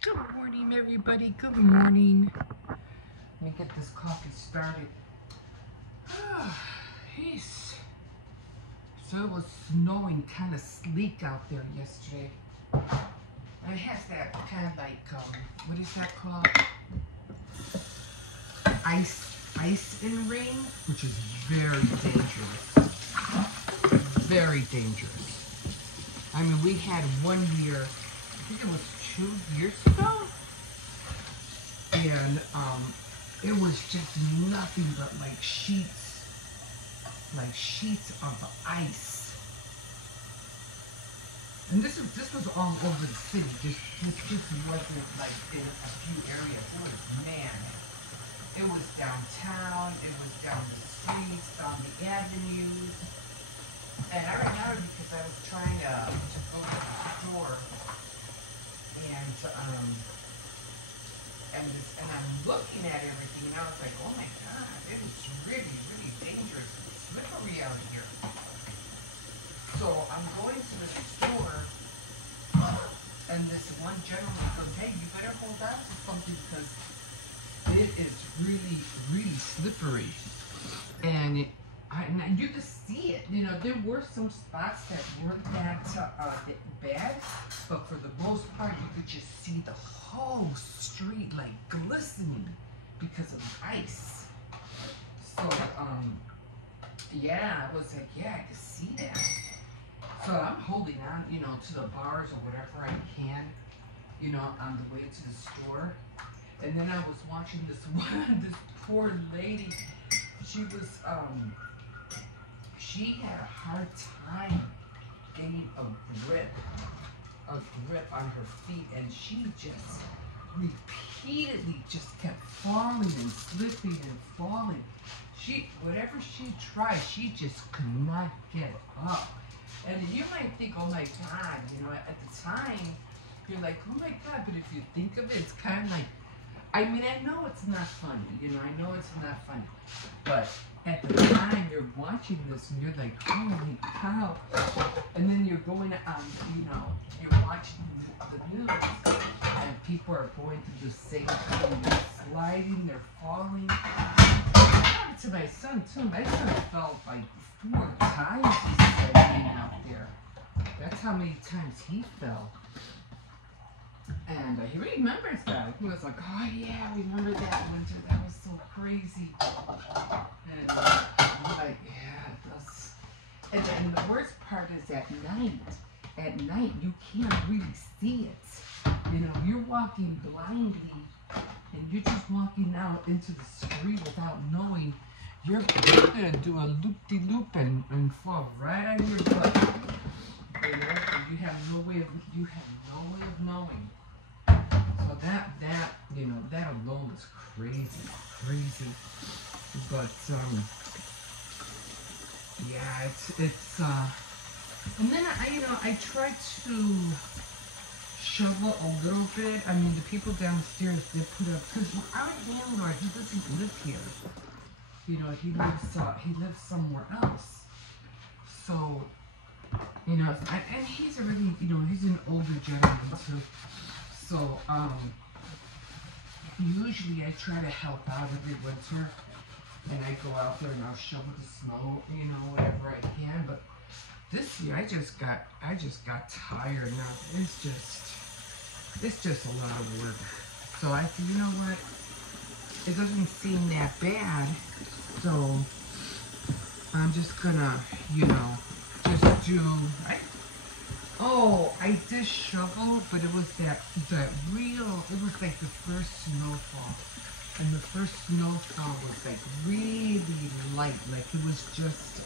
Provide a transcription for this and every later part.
Good morning, everybody. Good morning. Let me get this coffee started. Jeez. So it was snowing, kind of sleek out there yesterday. And it has that kind of like, what is that called? Ice and rain, which is very dangerous. Very dangerous. I mean, we had one year, I think it was 2 years ago, and it was just nothing but like sheets of ice. And this was all over the city. This wasn't like in a few areas. It was, man, it was downtown. It was down the streets, down the avenues. And I remember because I was trying to go to the store, and I'm looking at everything, and I was like, oh my God, it is really, really dangerous and slippery out here. So I'm going to the store, and this one gentleman goes, hey, you better hold on to something because it is really, really slippery. And you could see it. You know, there were some spots that weren't that bad, but for the most part, you could just see the whole street like glistening because of the ice. So, yeah, I was like, yeah, I could see that. So I'm holding on, you know, to the bars or whatever I can, you know, on the way to the store. And then I was watching this poor lady. She had a hard time getting a grip on her feet, and she just repeatedly just kept falling and slipping and falling. Whatever she tried, she just could not get up. And you might think, oh my God, you know, at the time, you're like, oh my God, but if you think of it, it's kind of like, I mean, I know it's not funny, you know, I know it's not funny, but at the time you're watching this and you're like, holy cow. And then you're going on, you know, you're watching the news and people are going through the same thing. They're sliding, they're falling. I did it to my son too. My son fell like 4 times, he said, being out there. That's how many times he fell. And he remembers that. He was like, oh yeah, I remember that winter. That was so crazy. And I'm like, yeah, it does. And the worst part is at night. At night, you can't really see it. You know, you're walking blindly, and you're just walking out into the street without knowing. You're gonna do a loop-de-loop and fall right on your butt. You know, you have no way of knowing. So that you know, that alone is crazy. But yeah, it's and then I try to shovel a little bit. I mean, the people downstairs, they put up, because our landlord, he doesn't live here. You know, he lives somewhere else. So, you know, and he's already, you know, he's an older gentleman too. So, usually I try to help out every winter, and I go out there and I'll shovel the snow, you know, whatever I can. But this year I just got tired now. It's just a lot of work. So I said, you know what? It doesn't seem that bad. So I'm just gonna, you know, just do. I did shovel, but it was that real. It was like the first snowfall, and the first snowfall was like really light. Like it was just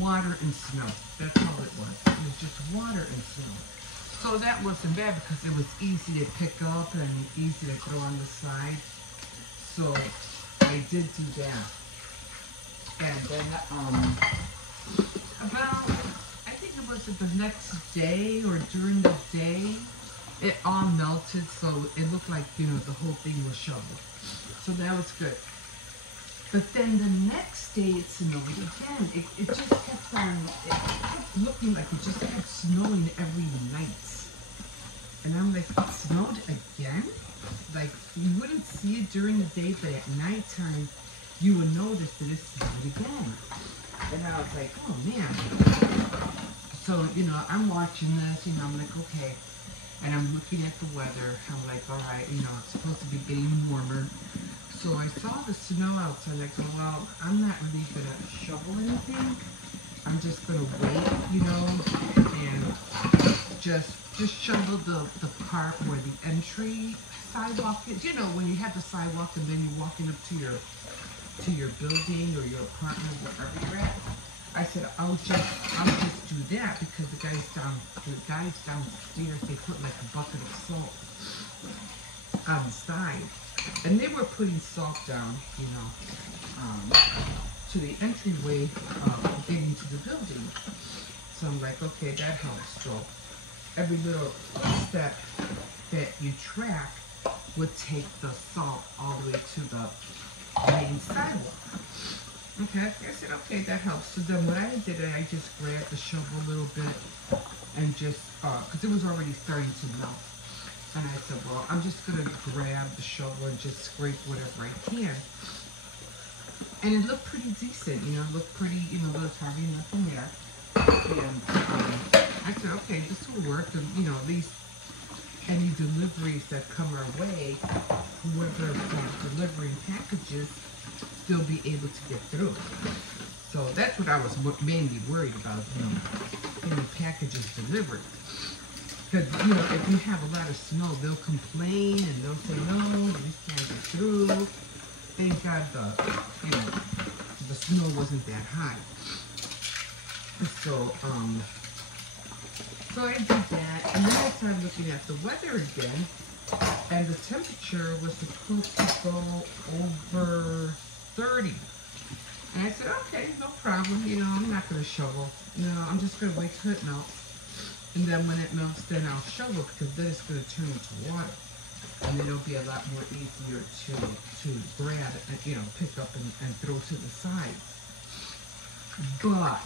water and snow. That's all it was. It was just water and snow. So that wasn't bad because it was easy to pick up and easy to throw on the side. So I did do that. And then about, I think it was the next day or during the day, it all melted, so it looked like, you know, the whole thing was shoveled. So that was good. But then the next day it snowed again. It just kept on, it kept looking like it just kept snowing every night. And I'm like, it snowed again? Like, you wouldn't see it during the day, but at nighttime, you would notice that it snowed again. And I was like, oh man. So, you know, I'm watching this, you know, I'm like, okay. And I'm looking at the weather. I'm like, all right, you know, it's supposed to be getting warmer. So I saw the snow outside. I go, well, I'm not really going to shovel anything. I'm just going to wait, you know, and just shovel the part where the entry sidewalk is. You know, when you have the sidewalk and then you're walking up to your building or your apartment, wherever you're at. I said, I'll just do that because the guys downstairs, they put like a bucket of salt on the side. And they were putting salt down, you know, to the entryway getting to the building. So I'm like, okay, that helps. So every little step that you track would take the salt all the way to the main sidewalk. Okay, I said, okay, that helps. So then what I did, I just grabbed the shovel a little bit and just, because it was already starting to melt. And I said, well, I'm just going to grab the shovel and just scrape whatever I can. And it looked pretty decent, you know, it looked pretty, you know, there's hardly nothing there. And I said, okay, this will work. And, you know, at least any deliveries that come our way, whoever delivering packages, still be able to get through. So that's what I was mainly worried about, you know, getting packages delivered. Because, you know, if you have a lot of snow, they'll complain and they'll say, no, we can't get through. Thank God you know, the snow wasn't that high. So, so I did that, and then I started looking at the weather again, and the temperature was supposed to go over 30. And I said, okay, no problem, you know, I'm not going to shovel. You know, I'm just going to wait till it melts. And then when it melts, then I'll shovel, because then it's going to turn into water. And then it'll be a lot more easier to grab and, you know, pick up and throw to the side. But,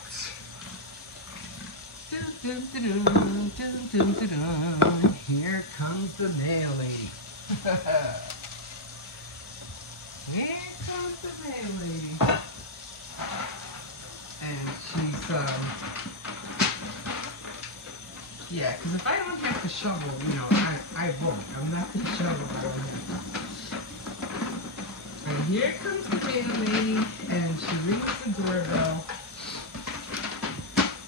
here comes the mail lady. Here comes the mail lady. And she's, yeah, because if I don't have to shovel, you know, I won't. I'm not going to shovel. And here comes the mail lady, and she rings the doorbell.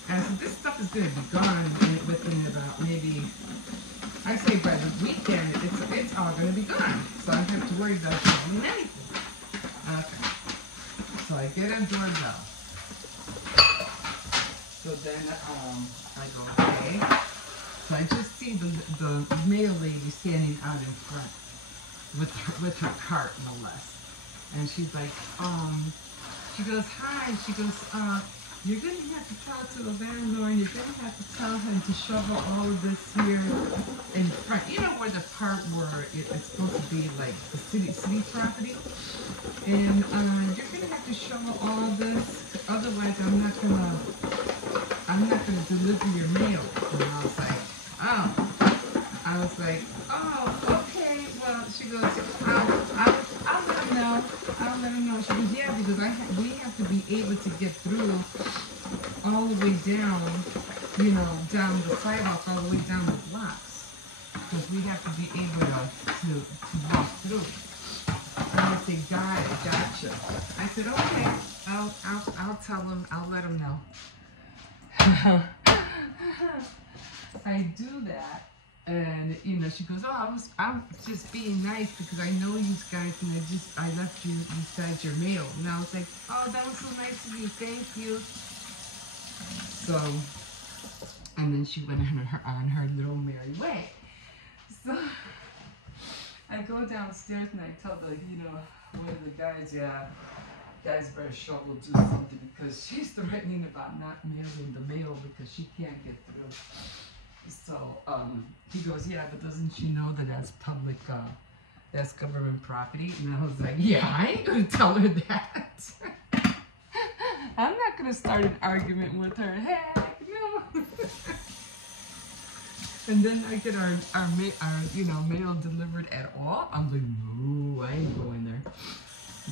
And I said, this stuff is going to be gone within about maybe, I say by the weekend, it's all going to be gone. So I don't have to worry about shoveling anything. Okay. So I get a doorbell. So then I go, okay. So I just see the mail lady standing out in front with her cart, no less. And she's like, she goes, hi. She goes, you're going to have to talk to the landlord. You're going to have to tell him to shovel all of this here in front. You know where the part where it's supposed to be like the city property? And you're going to have to shovel all of this. Otherwise, I'm not gonna deliver your mail. And I was like, oh, okay. Well, she goes, I'll let him know. I'll let him know. She goes, yeah, because we have to be able to get through all the way down, you know, down the sidewalk, all the way down the blocks, because we have to be able to walk through. And I said, got it, gotcha. I said, okay, I'll tell him, I'll let him know. I do that, and you know, she goes, oh, I'm just being nice because I know you guys, and I left you beside your mail. And I was like, oh, that was so nice of you, thank you. So, and then she went on her little merry way. So I go downstairs and I tell one of the guys, yeah, guys better shovel, do something, because she's threatening about not mailing the mail because she can't get through. So he goes, yeah, but doesn't she know that that's public, that's government property? And I was like, yeah, I ain't gonna tell her that. I'm not gonna start an argument with her. Heck no. And then I get our you know, mail delivered at all. I'm like, no, I ain't going there.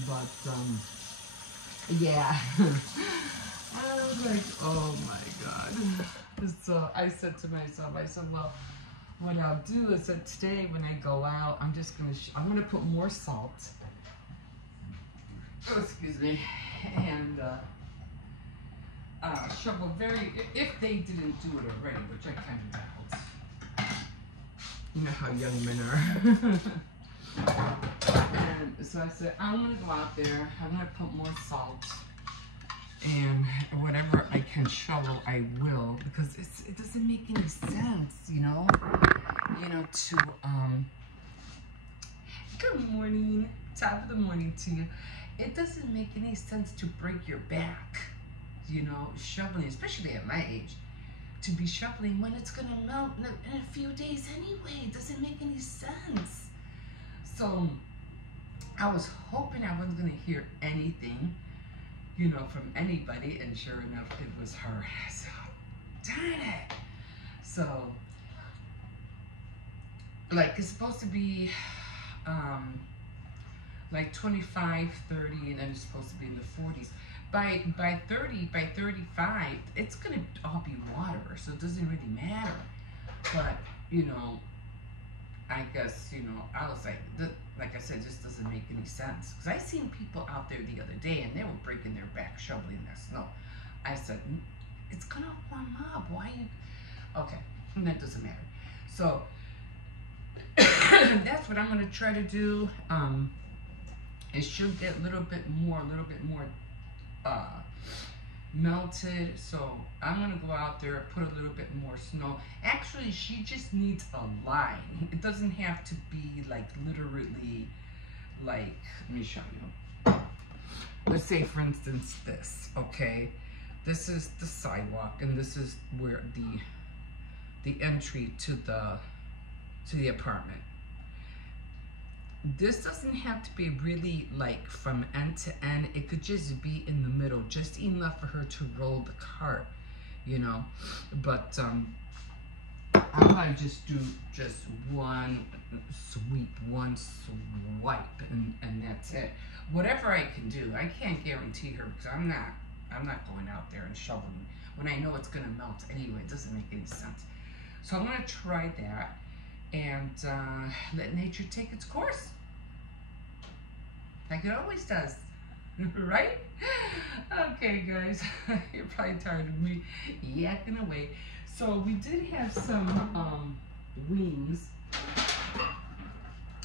But yeah. I was like, oh my God. So I said to myself, I said, well, what I'll do is that today when I go out, I'm just gonna I'm gonna put more salt. Oh, excuse me. And shovel if they didn't do it already, which I kind of doubt. You know how young men are. And so I said, I'm gonna go out there, I'm gonna put more salt, and whatever I can shovel, I will, because it doesn't make any sense, you know, to good morning, top of the morning to you. It doesn't make any sense to break your back, you know, shoveling, especially at my age, to be shoveling when it's gonna melt in a few days anyway. It doesn't make any sense. So I was hoping I wasn't gonna hear anything, you know, from anybody, and sure enough, it was her. So, darn it. So, like, it's supposed to be like 25, 30, and then it's supposed to be in the 40s. By 35, it's gonna all be water, so it doesn't really matter. But, you know, I guess, you know, I was like I said, it just doesn't make any sense. Because I seen people out there the other day, and they were breaking their back shoveling their snow. I said, it's gonna warm up, why you... Okay, and that doesn't matter. So, that's what I'm gonna try to do. It should get a little bit more melted. So I'm gonna go out there, put a little bit more snow. Actually, she just needs a line. It doesn't have to be like literally like, let me show you. Let's say, for instance, this, okay? This is the sidewalk, and this is where the entry to the apartment. This doesn't have to be really like from end to end. It could just be in the middle, just enough for her to roll the cart, you know. But I might just do just one sweep, one swipe, and that's it. Whatever I can do. I can't guarantee her, because I'm not going out there and shoveling when I know it's gonna melt anyway. It doesn't make any sense. So I'm gonna try that and let nature take its course, like it always does. Right? Okay, guys, you're probably tired of me yakking away. So we did have some wings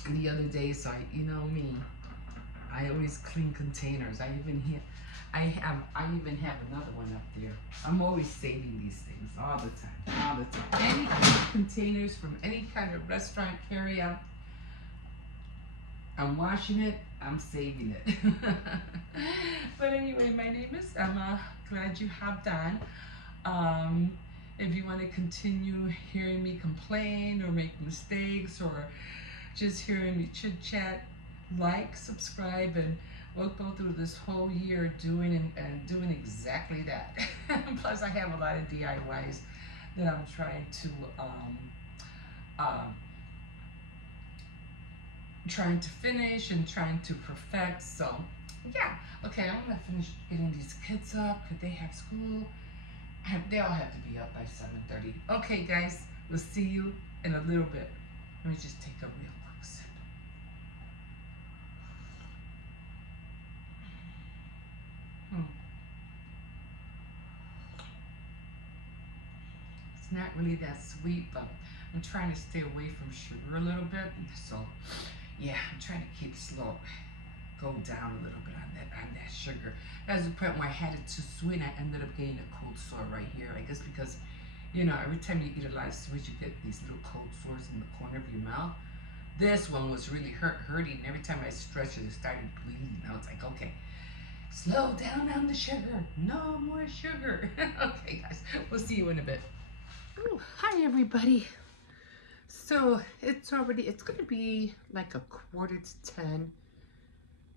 the other day. So you know me, I always clean containers. I even have another one up there. I'm always saving these things all the time. Any kind of containers from any kind of restaurant carry-out, I'm washing it, I'm saving it. But anyway, my name is Emma. Glad you hopped on. If you want to continue hearing me complain or make mistakes, or just hearing me chit chat, like, subscribe, and we'll go through this whole year doing exactly that. Plus, I have a lot of DIYs that I'm trying to finish and trying to perfect. So yeah, okay, I'm gonna finish getting these kids up because they have school. They all have to be up by 7:30. Okay, guys, we'll see you in a little bit. Let me just take a real quick sip. It's not really that sweet, but I'm trying to stay away from sugar a little bit. So yeah, I'm trying to keep slow, go down a little bit on that sugar. As a point where I had it too sweet, I ended up getting a cold sore right here. I guess because, you know, every time you eat a lot of sweets, you get these little cold sores in the corner of your mouth. This one was really hurting. Every time I stretched it, it started bleeding. I was like, okay, slow down on the sugar. No more sugar. Okay, guys, we'll see you in a bit. Oh, hi, everybody. So it's gonna be like 9:45.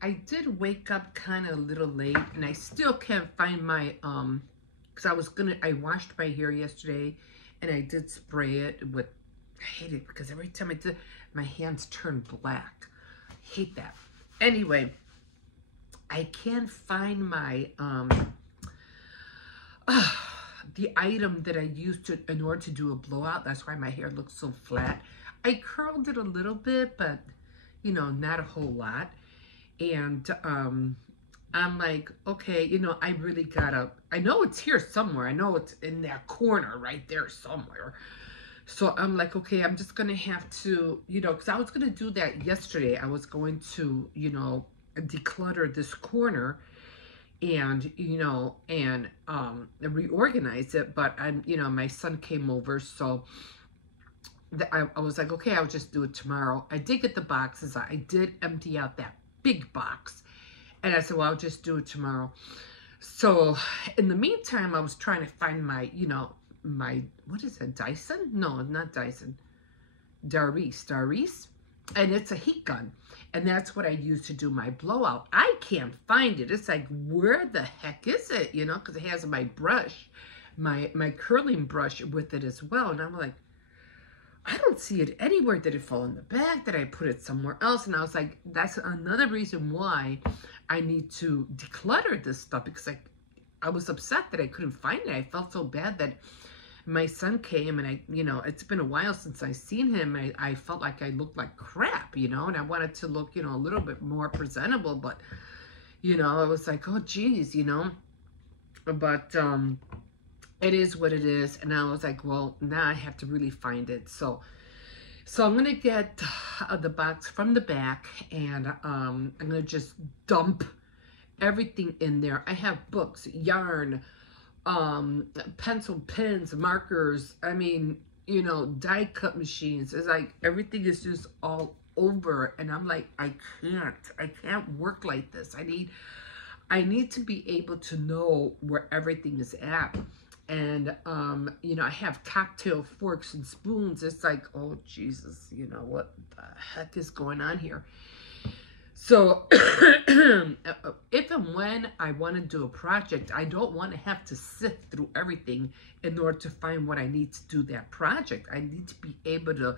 I did wake up kind of a little late, and I still can't find my because I washed my hair yesterday, and I did spray it with I hate it because every time I do it, my hands turn black. I hate that. Anyway, I can't find my, the item that I used in order to do a blowout. That's why my hair looks so flat. I curled it a little bit, but, you know, not a whole lot. And I'm like, okay, you know, I really gotta, I know it's here somewhere. I know it's in that corner right there somewhere. So I'm like, okay, I'm just going to have to, you know, because I was going to do that yesterday. I was going to, you know, declutter this corner and, you know, and reorganize it. But, you know, my son came over, so I was like, okay, I'll just do it tomorrow. I did get the boxes. I did empty out that big box. And I said, well, I'll just do it tomorrow. So in the meantime, I was trying to find my, you know, my, what is it, Dyson? No, not Dyson. Darice. And it's a heat gun. And that's what I use to do my blowout. I can't find it. It's like, where the heck is it? You know, because it has my brush, my curling brush with it as well. And I'm like, I don't see it anywhere. Did it fall in the bag? Did I put it somewhere else? And I was like, that's another reason why I need to declutter this stuff, because I was upset that I couldn't find it. I felt so bad that my son came and you know, it's been a while since I seen him. I felt like I looked like crap, you know, and I wanted to look, you know, a little bit more presentable, but, you know, I was like, oh, geez, you know, but it is what it is. And I was like, well, now I have to really find it. So I'm going to get the box from the back, and I'm going to just dump everything in there. I have books, yarn, pencil, pens, markers. I mean, you know, die cut machines. It's like everything is just all over, and I'm like, I can't work like this. I need to be able to know where everything is at. And you know, I have cocktail forks and spoons. It's like, oh Jesus, you know, what the heck is going on here? So if and when I want to do a project, I don't want to have to sift through everything in order to find what I need to do that project. I need to be able to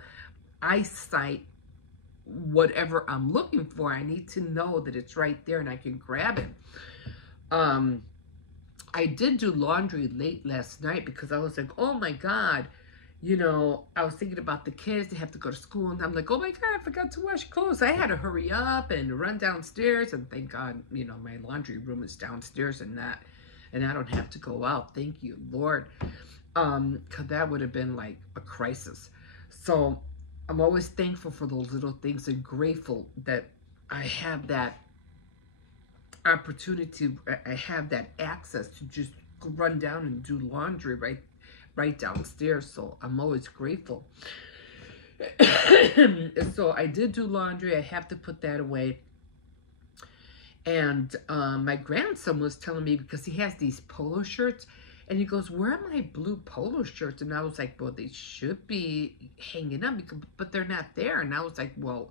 eyesight whatever I'm looking for. I need to know that it's right there and I can grab it. I did do laundry late last night because I was like, oh my God, you know, I was thinking about the kids. They have to go to school, and I'm like, oh my God, I forgot to wash clothes. I had to hurry up and run downstairs, and thank God, you know, my laundry room is downstairs and I don't have to go out. Thank you, Lord. Because that would have been like a crisis. So I'm always thankful for those little things and grateful that I have that opportunity. I have that access to just run down and do laundry right downstairs. So I'm always grateful. So I did do laundry. I have to put that away. And my grandson was telling me, because he has these polo shirts, and he goes, where are my blue polo shirts? And I was like, well, they should be hanging up, but they're not there. And I was like, well,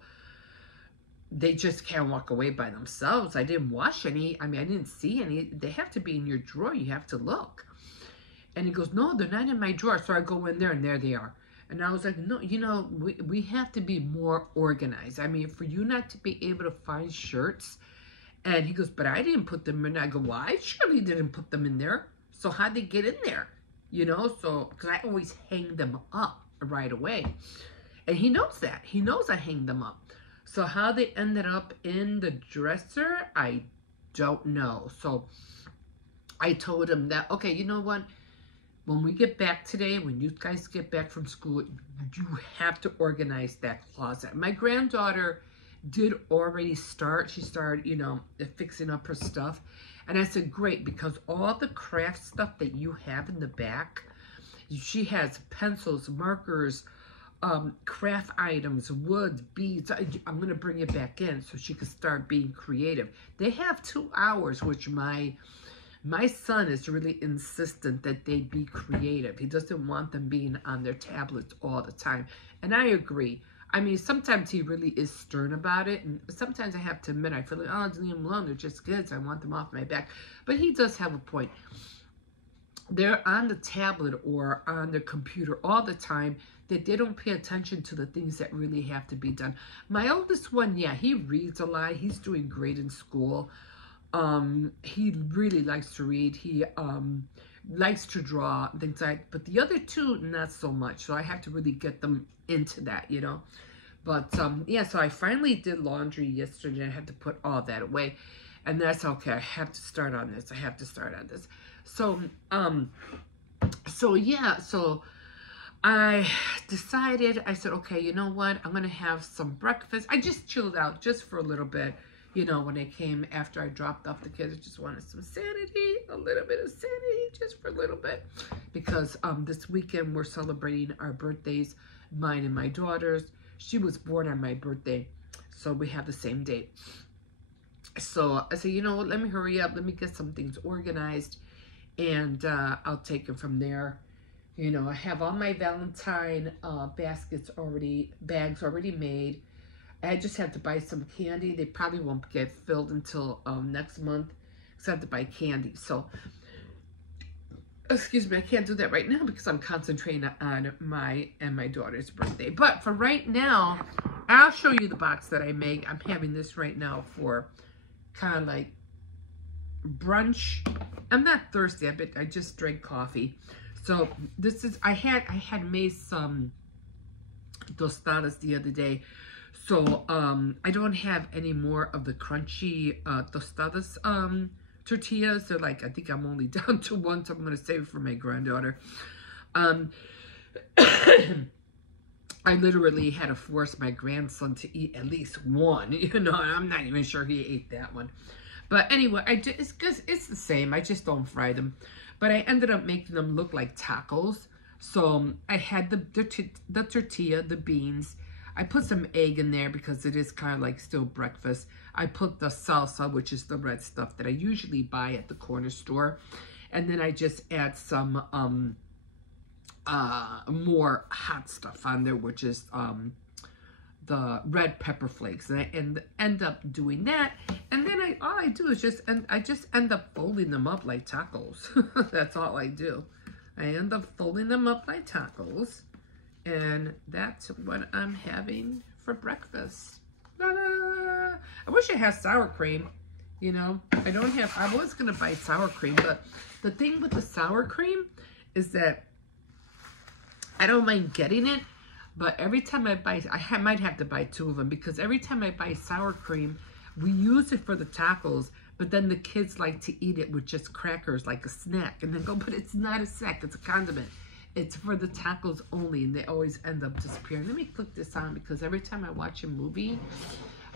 they just can't walk away by themselves. I didn't wash any. I mean, I didn't see any. They have to be in your drawer. You have to look. And he goes, no, they're not in my drawer. So I go in there, and there they are. And I was like, no, you know, we have to be more organized. I mean, for you not to be able to find shirts. And he goes, but I didn't put them in. I go, well, I surely didn't put them in there. So how'd they get in there? You know, so, because I always hang them up right away. And he knows that. He knows I hang them up. So how they ended up in the dresser, I don't know. So I told him that, okay, you know what? When we get back today, when you guys get back from school, you have to organize that closet. My granddaughter did already start. She started, you know, fixing up her stuff. And I said, great, because all the craft stuff that you have in the back, she has pencils, markers, craft items, wood, beads. I'm going to bring it back in so she can start being creative. They have 2 hours, which my son is really insistent that they be creative. He doesn't want them being on their tablets all the time. And I agree. I mean, sometimes he really is stern about it. And sometimes I have to admit, I feel like, oh, leave them alone. They're just kids. I want them off my back. But he does have a point. they're on the tablet or on the computer all the time, that they don't pay attention to the things that really have to be done. My oldest one, yeah, he reads a lot. He's doing great in school. He really likes to read. He likes to draw, things like, but the other two, not so much. So I have to really get them into that, you know. But yeah, so I finally did laundry yesterday. I had to put all that away. And that's okay. I have to start on this. I have to start on this. So, yeah, so I decided, I said, okay, you know what? I'm going to have some breakfast. I just chilled out just for a little bit. You know, when I came after I dropped off the kids, I just wanted some sanity, a little bit of sanity, just for a little bit. Because this weekend we're celebrating our birthdays, mine and my daughter's. She was born on my birthday, so we have the same date. So I said, you know what, let me hurry up. Let me get some things organized, and I'll take it from there. You know, I have all my Valentine bags already made. I just have to buy some candy. They probably won't get filled until next month, because I have to buy candy. So, excuse me, I can't do that right now because I'm concentrating on my daughter's birthday. But for right now, I'll show you the box that I make. I'm having this right now for kind of like brunch. I'm not thirsty, but I just drank coffee. So this is, I had made some tostadas the other day. So I don't have any more of the crunchy tostadas tortillas. They're like, I think I'm only down to one, so I'm going to save it for my granddaughter. I literally had to force my grandson to eat at least one, you know, and I'm not even sure he ate that one. But anyway, it's the same. I just don't fry them. But I ended up making them look like tacos. So I had the tortilla, the beans. I put some egg in there because it is kind of like still breakfast. I put the salsa, which is the red stuff that I usually buy at the corner store. And then I just add some more hot stuff on there, which is the red pepper flakes. And I end up doing that. And then all I do is I just end up folding them up like tacos. That's all I do. I end up folding them up like tacos. And that's what I'm having for breakfast. Ta-da! I wish I had sour cream. You know, I was going to buy sour cream, but the thing with the sour cream is that I don't mind getting it, but every time I buy, I might have to buy 2 of them, because every time I buy sour cream, we use it for the tacos, but then the kids like to eat it with just crackers like a snack, and then go, but it's not a snack, it's a condiment. It's for the tacos only, and they always end up disappearing. Let me click this on, because every time I watch a movie,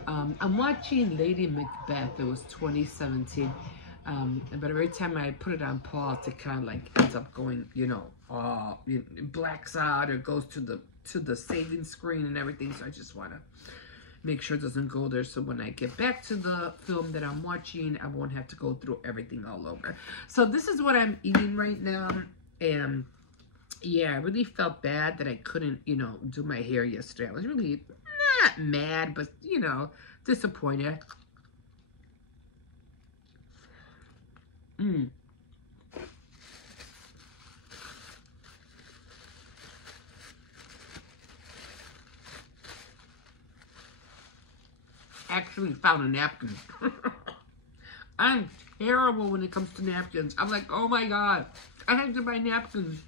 I'm watching Lady Macbeth. It was 2017. But every time I put it on pause, it kind of like ends up going, you know, it blacks out or goes to the saving screen and everything. So I just want to make sure it doesn't go there. So when I get back to the film that I'm watching, I won't have to go through everything all over. So this is what I'm eating right now. And yeah, I really felt bad that I couldn't, you know, do my hair yesterday. I was really not mad, but, you know, disappointed. Actually found a napkin. I'm terrible when it comes to napkins. I'm like, oh my God, I have to buy napkins.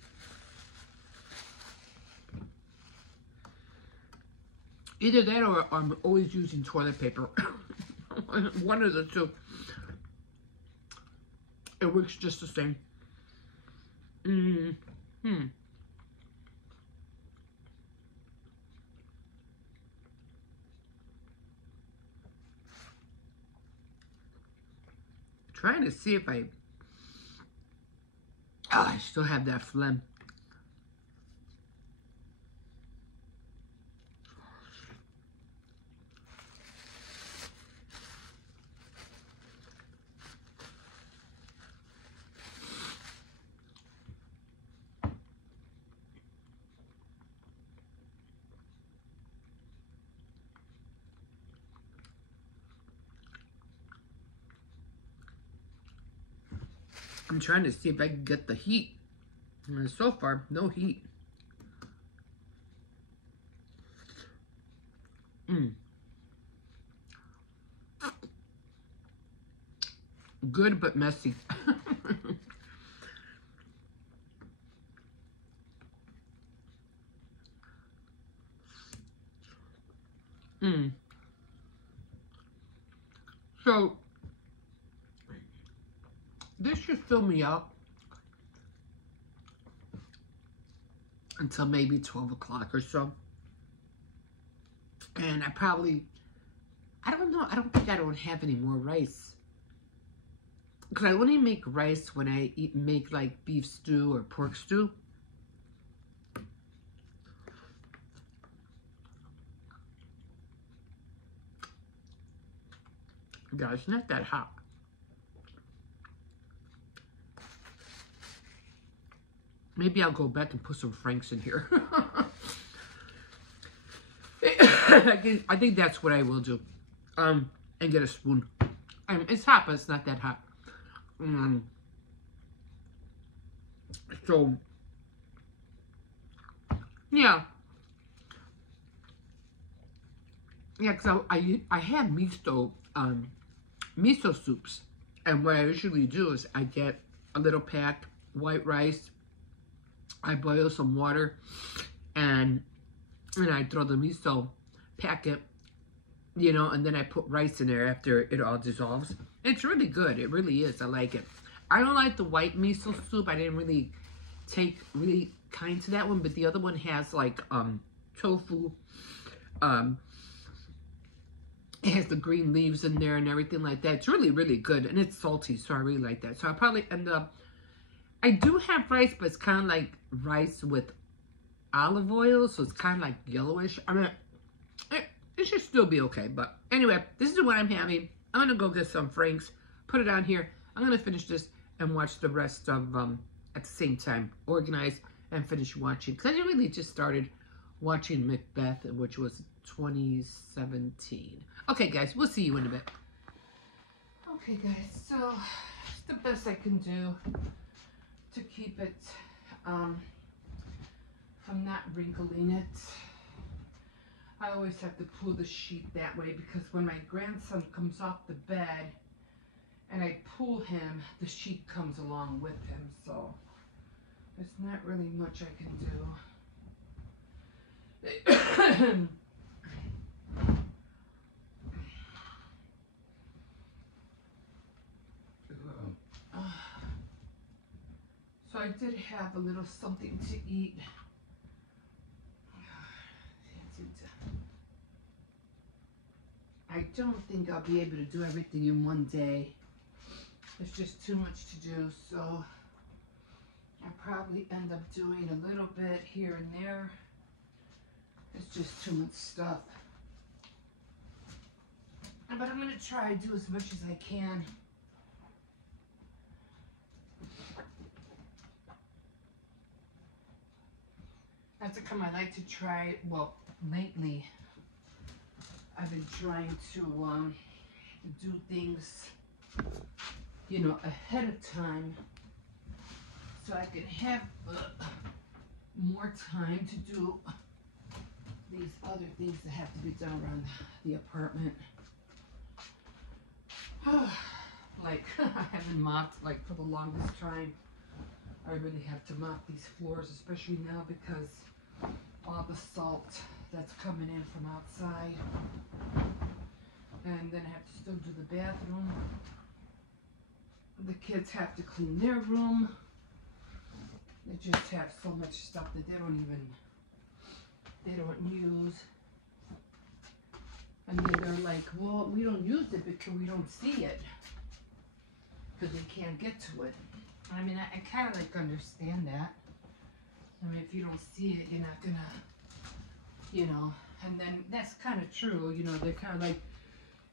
Either that or I'm always using toilet paper. One of the two. It works just the same. Trying to see if I still have that phlegm. I'm trying to see if I can get the heat. And so far, no heat. Good but messy. So, this should fill me up until maybe 12 o'clock or so. And I don't know, I don't think I don't have any more rice. Because I only make rice when I make like beef stew or pork stew. Guys, it's not that hot. Maybe I'll go back and put some Franks in here. I think that's what I will do. And get a spoon. It's hot, but it's not that hot. So, yeah. Yeah, because I have miso soups. And what I usually do is I get a little pack, white rice. I boil some water. And I throw the miso packet, you know, and then I put rice in there after it all dissolves. It's really good. It really is. I like it. I don't like the white miso soup. I didn't really take really kind to that one, but the other one has like tofu. It has the green leaves in there and everything like that. It's really, really good, and it's salty, so I really like that. So I'll probably end up, I do have rice, but it's kind of like rice with olive oil, so it's kind of like yellowish. I mean, it should still be okay, but anyway, this is what I'm having. I'm gonna go get some Franks, put it on here. I'm gonna finish this and watch the rest of, at the same time, organize and finish watching. Because I really just started watching Macbeth, which was 2017. Okay, guys, we'll see you in a bit. Okay, guys, so it's the best I can do to keep it from not wrinkling it. I always have to pull the sheet that way because when my grandson comes off the bed and I pull him, the sheet comes along with him, so there's not really much I can do. So I did have a little something to eat. I don't think I'll be able to do everything in one day. There's just too much to do, so I'll probably end up doing a little bit here and there. It's just too much stuff. But I'm going to try to do as much as I can. That's a I like to try, well, lately I've been trying to do things, you know, ahead of time so I can have more time to do these other things that have to be done around the apartment. Like, I haven't mopped, like, for the longest time. I really have to mop these floors, especially now because all the salt that's coming in from outside. And then I have to still do the bathroom. The kids have to clean their room. They just have so much stuff that they don't use. And then they're like, well, we don't use it because we don't see it. Because they can't get to it. I mean, I kind of like understand that. I mean, if you don't see it, you're not gonna, you know, and then that's kind of true, you know, they're kind of like,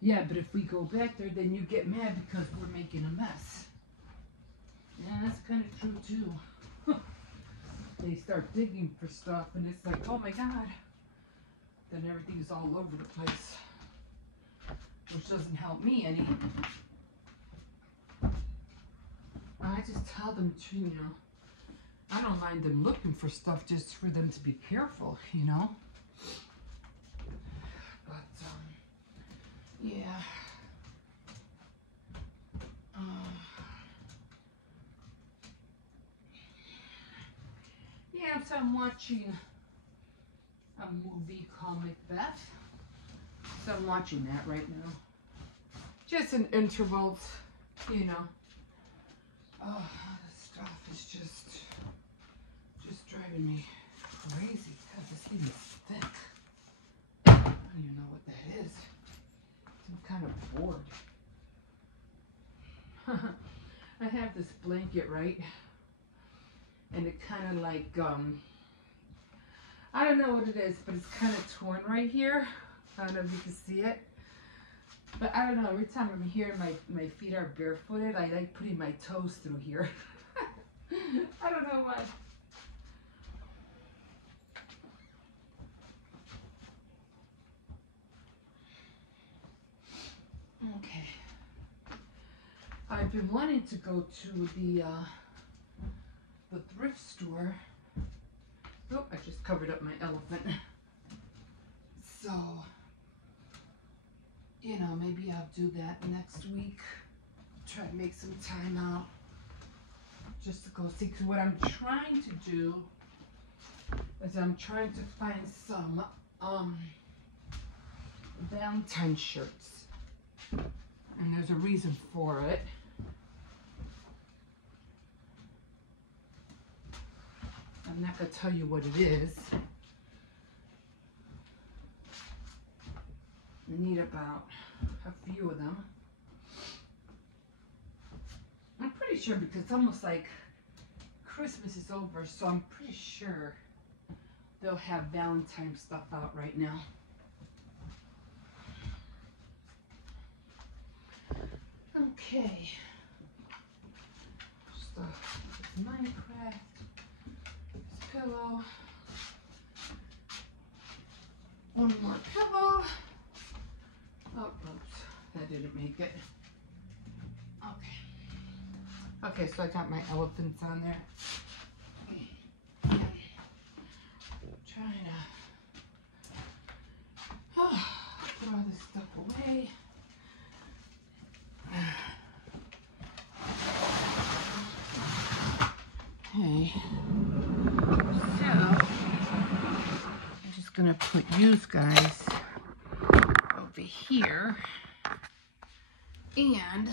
yeah, but if we go back there, then you get mad because we're making a mess. Yeah, that's kind of true too. They start digging for stuff and it's like, oh my God. Then everything's all over the place, which doesn't help me any. I just tell them to, you know, I don't mind them looking for stuff just for them to be careful, you know. But, yeah. Yeah, so I'm watching a movie called Macbeth. So I'm watching that right now. Just in intervals, you know. Oh, this stuff is just driving me crazy. God, this thing is thick. I don't even know what that is. Some kind of board. I have this blanket, right? And it kind of like, I don't know what it is, but it's kind of torn right here. I don't know if you can see it. But I don't know, every time I'm here, my feet are barefooted, I like putting my toes through here. I don't know why. Okay. I've been wanting to go to the thrift store. Oh, I just covered up my elephant. So, you know, maybe I'll do that next week. Try to make some time out just to go see. Because what I'm trying to do is I'm trying to find some Valentine shirts. And there's a reason for it. I'm not going to tell you what it is. I need about a few of them. I'm pretty sure because it's almost like Christmas is over, so I'm pretty sure they'll have Valentine stuff out right now. Okay. Stuff. Minecraft. This pillow. One more pillow. Oh, oops. That didn't make it. Okay. Okay, so I got my elephants on there. Trying to put all this stuff away. Okay. So, I'm just going to put you guys over here. And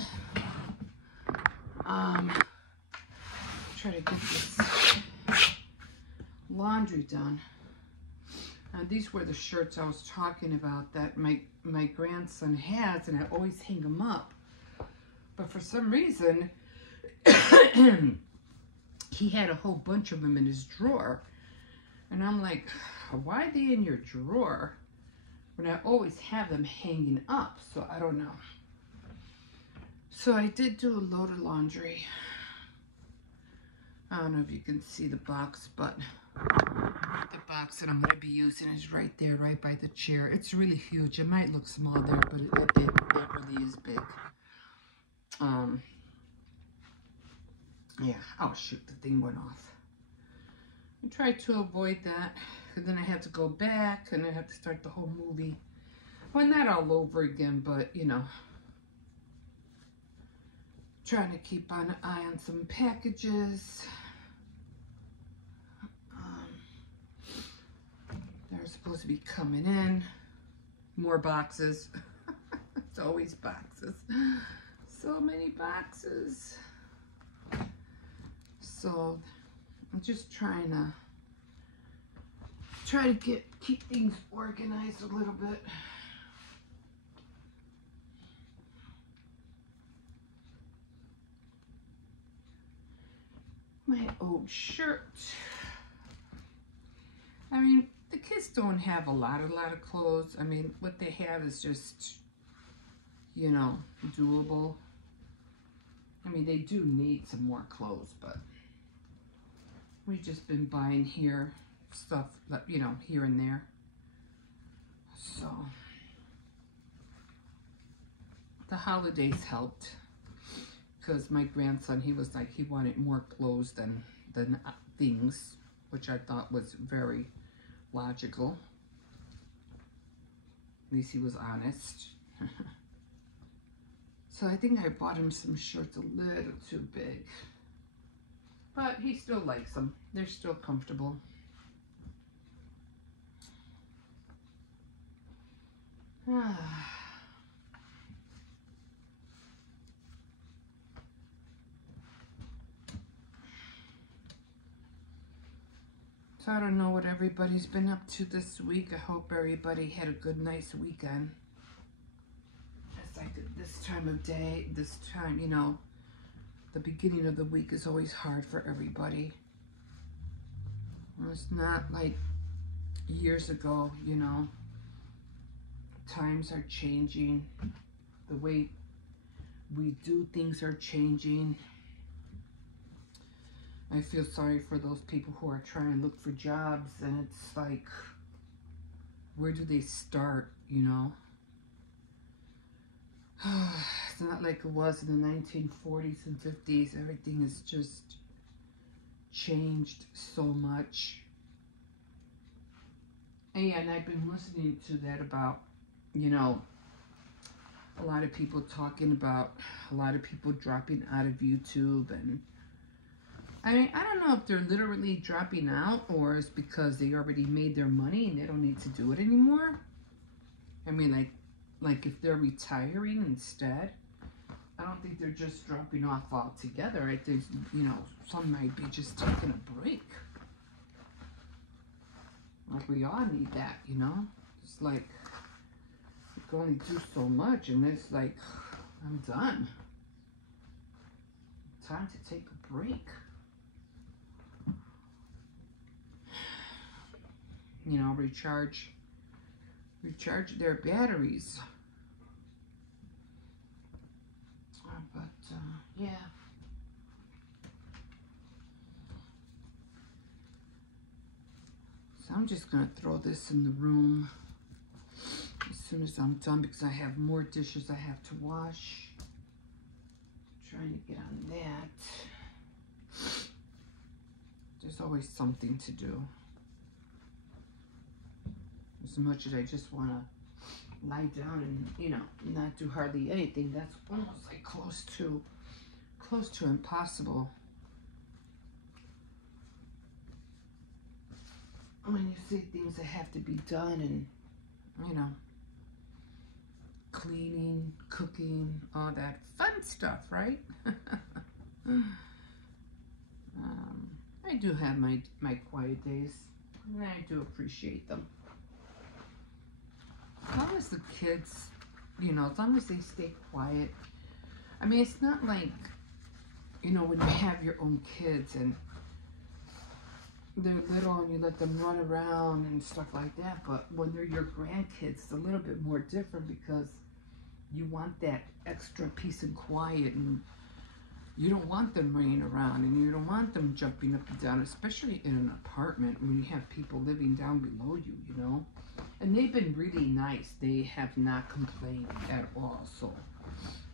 try to get this laundry done. Now these were the shirts I was talking about that my grandson has, and I always hang them up. But for some reason, he had a whole bunch of them in his drawer. And I'm like, why are they in your drawer when I always have them hanging up? So I don't know. So I did do a load of laundry. I don't know if you can see the box, but the box that I'm going to be using is right there, right by the chair. It's really huge. It might look small there, but it really is big. Yeah. Oh, shoot. The thing went off. I tried to avoid that, because then I had to go back, and I have to start the whole movie. Well, not all over again, but, you know. Trying to keep an eye on some packages. They're supposed to be coming in. More boxes. It's always boxes. So many boxes. So I'm just trying to keep things organized a little bit. My old shirt. I mean, the kids don't have a lot of clothes. I mean, what they have is just, you know, doable. I mean, they do need some more clothes, but we've just been buying here stuff, you know, here and there. So the holidays helped, because my grandson, he was like, he wanted more clothes than things, which I thought was very logical. At least he was honest. So I think I bought him some shirts a little too big. But he still likes them. They're still comfortable. So I don't know what everybody's been up to this week. I hope everybody had a good, nice weekend. It's like this time of day, this time, you know, the beginning of the week is always hard for everybody. It's not like years ago, you know. Times are changing. The way we do things are changing. I feel sorry for those people who are trying to look for jobs, and it's like, where do they start, you know? It's not like it was in the 1940s and 50s. Everything has just changed so much. And I've been listening to that about, you know, a lot of people talking about a lot of people dropping out of YouTube. And I mean, I don't know if they're literally dropping out or it's because they already made their money and they don't need to do it anymore. I mean, like if they're retiring instead, I don't think they're just dropping off altogether. I think, you know, some might be just taking a break. Like we all need that, you know? It's like, you can only do so much and it's like, I'm done. Time to take a break. You know, recharge their batteries. But, yeah. So I'm just going to throw this in the room as soon as I'm done because I have more dishes I have to wash. Trying to get on that. There's always something to do. As much as I just want to lie down and, you know, not do hardly anything, that's almost like close to impossible. When you see things that have to be done and, you know, cleaning, cooking, all that fun stuff, right? I do have my quiet days, and I do appreciate them. As long as the kids, you know, as long as they stay quiet. I mean, it's not like, you know, when you have your own kids and they're little and you let them run around and stuff like that, but when they're your grandkids, it's a little bit more different because you want that extra peace and quiet, and you don't want them running around and you don't want them jumping up and down, especially in an apartment when you have people living down below you, you know. And they've been really nice. They have not complained at all, so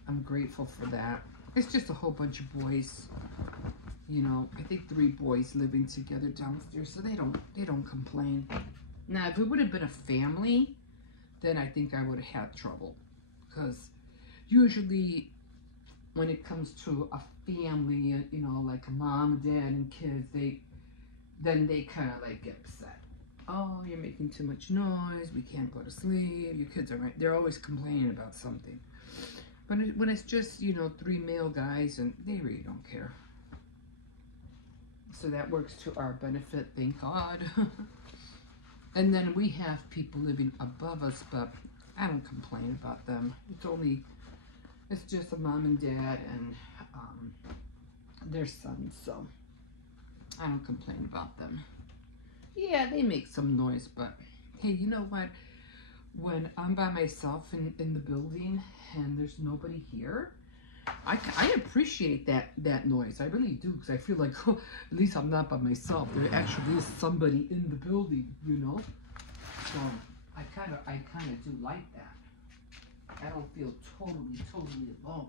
I'm grateful for that. It's just a whole bunch of boys, you know. I think 3 boys living together downstairs, so they don't complain. Now, if it would have been a family, then I think I would have had trouble, because usually when it comes to a family, you know, like a mom, dad, and kids, they kind of like get upset. Oh, you're making too much noise. We can't go to sleep. Your kids are right. They're always complaining about something. But when it's just, you know, 3 male guys, and they really don't care. So that works to our benefit, thank God. And then we have people living above us, but I don't complain about them. It's just a mom and dad and their sons, so I don't complain about them. Yeah, they make some noise, but hey, you know what? When I'm by myself in the building and there's nobody here, I appreciate that noise. I really do, because I feel like, oh, at least I'm not by myself. There actually is somebody in the building, you know? So I kind of do like that. I don't feel totally alone.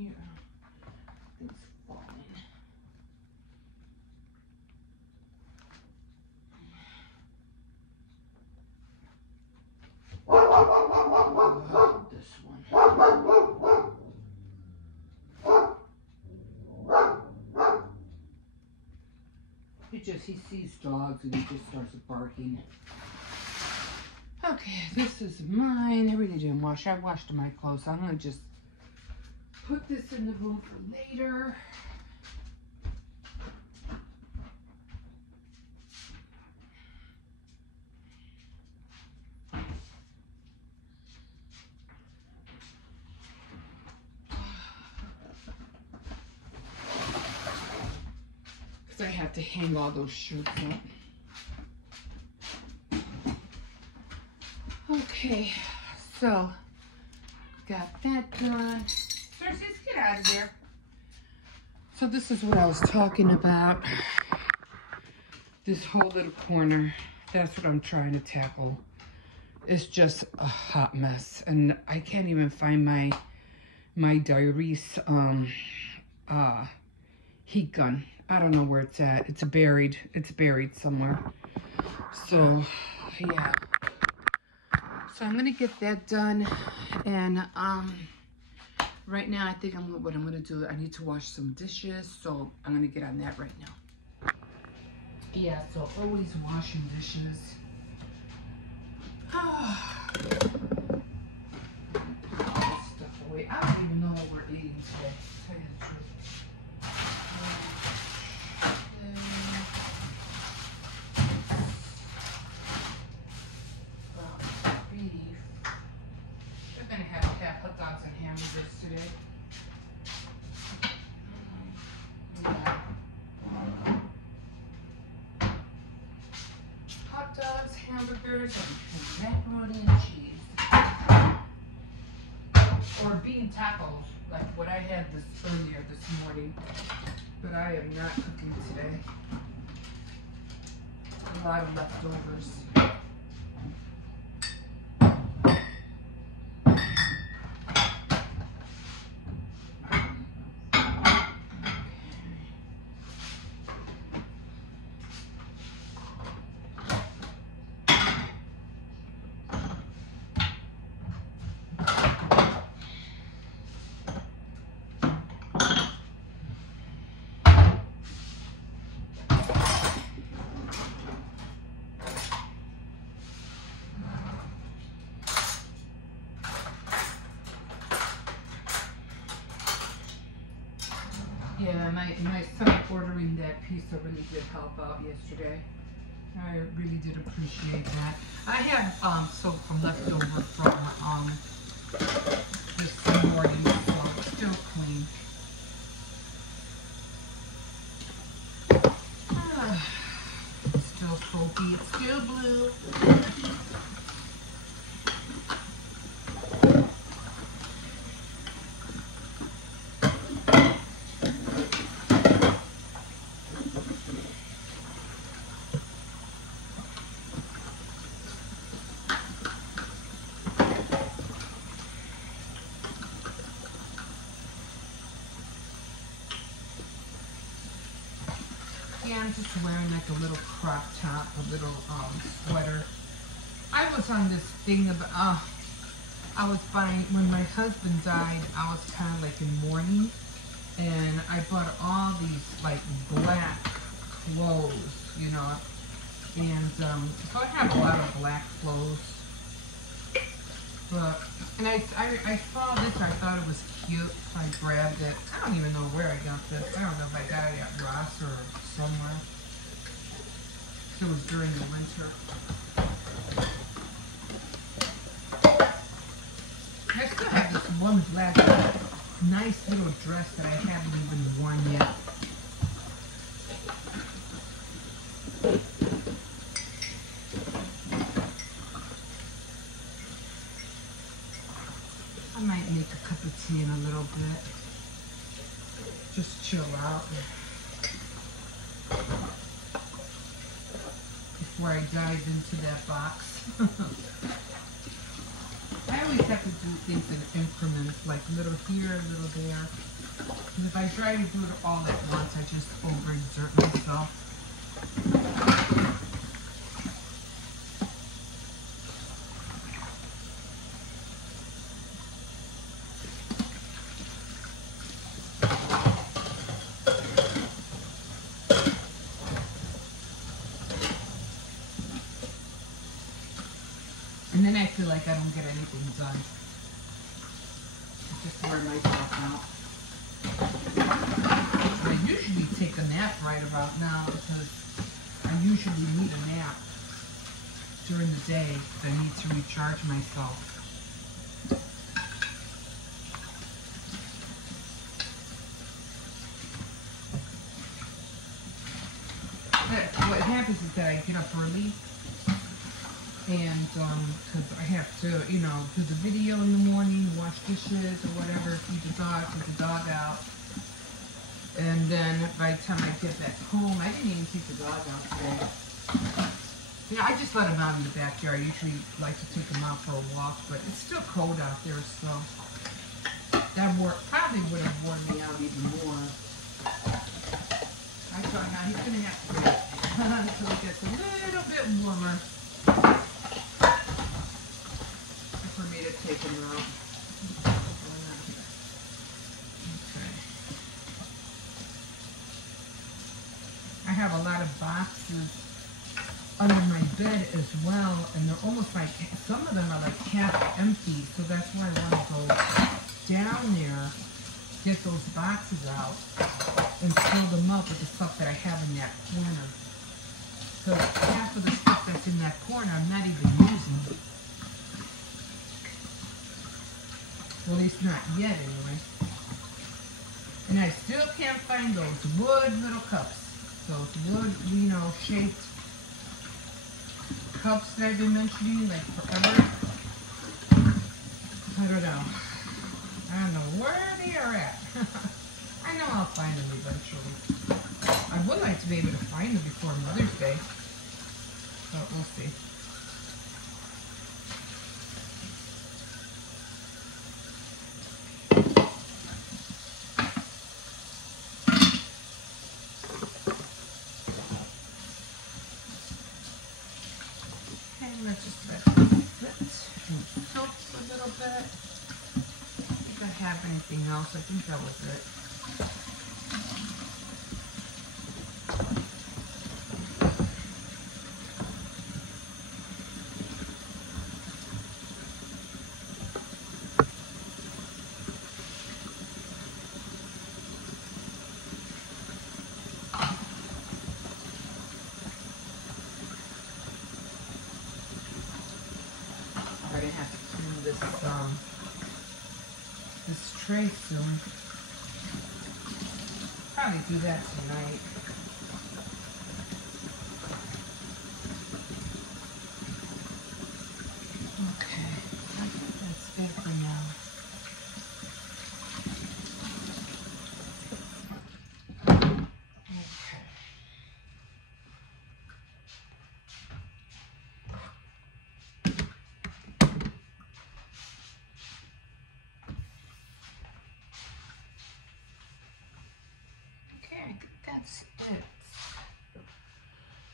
here. Things falling. This one. He sees dogs and he just starts barking. Okay, this is mine. I really didn't wash. I washed my clothes. I'm gonna just put this in the room for later. I have to hang all those shirts up. Okay, so got that done. Cersei, get out of there. So this is what I was talking about. This whole little corner. That's what I'm trying to tackle. It's just a hot mess, and I can't even find my diary's heat gun. I don't know where it's at. It's buried. It's buried somewhere. So, yeah. So I'm gonna get that done, and right now I think what I'm gonna do. I need to wash some dishes, so I'm gonna get on that right now. Yeah. So always washing dishes. Stuff away. I don't even know what we're eating today. To tell you the truth. Beef. We're gonna have hot dogs and hamburgers today. Yeah. Hot dogs, hamburgers, and macaroni and cheese. Or bean tacos, like what I had earlier this morning. But I am not cooking today. A lot of leftovers. Yeah, my son ordering that pizza really did help out yesterday. I really did appreciate that. I had soap from leftover from this morning, so it's still clean. It's still soapy, it's still blue. Yeah, I'm just wearing like a little crop top, a little sweater. I was on this thing about, I was buying, when my husband died, I was kind of like in mourning, and I bought all these like black clothes, you know, and so I have a lot of black clothes. But, and I saw this, I thought it was cute, so I grabbed it. I don't even know where I got this. I don't know if I got it at Ross or somewhere. It was during the winter. I still have this one black, nice little dress that I haven't even worn yet. I might make a cup of tea in a little bit. Just chill out before I dive into that box. I always have to do things in increments, like a little here, a little there. Because if I try to do it all at once, I just overexert myself. And then I feel like I don't get anything done. I just wear myself out. I usually take a nap right about now because I usually need a nap during the day. I need to recharge myself. But what happens is that I get up early. And because I have to, you know, do the video in the morning, wash dishes or whatever, feed the dog, put the dog out. And then by the time I get back home, I didn't even take the dog out today. You know, I just let him out in the backyard. I usually like to take him out for a walk, but it's still cold out there, so that probably would have worn me out even more. I thought now he's going to have to wait until it gets a little bit warmer. For me to take them out. Okay. I have a lot of boxes under my bed as well, and they're almost like, some of them are like half empty, so that's why I want to go down there, get those boxes out, and fill them up with the stuff that I have in that corner. So half of the stuff that's in that corner I'm not even using. Well, at least not yet, anyway. And I still can't find those wood little cups. Those wood, you know, shaped cups that I've been mentioning, like forever. I don't know. I don't know where they are at. I know I'll find them eventually. I would like to be able to find them before Mother's Day. But we'll see. Let's just let it sit and soak a little bit. If I have anything else, I think that was it. I'm gonna have to clean this tray soon. Probably do that tonight. Okay, I think that's it for now. That's it.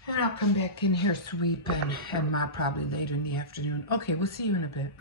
And I'll come back in here sweeping and mop probably later in the afternoon. Okay, we'll see you in a bit.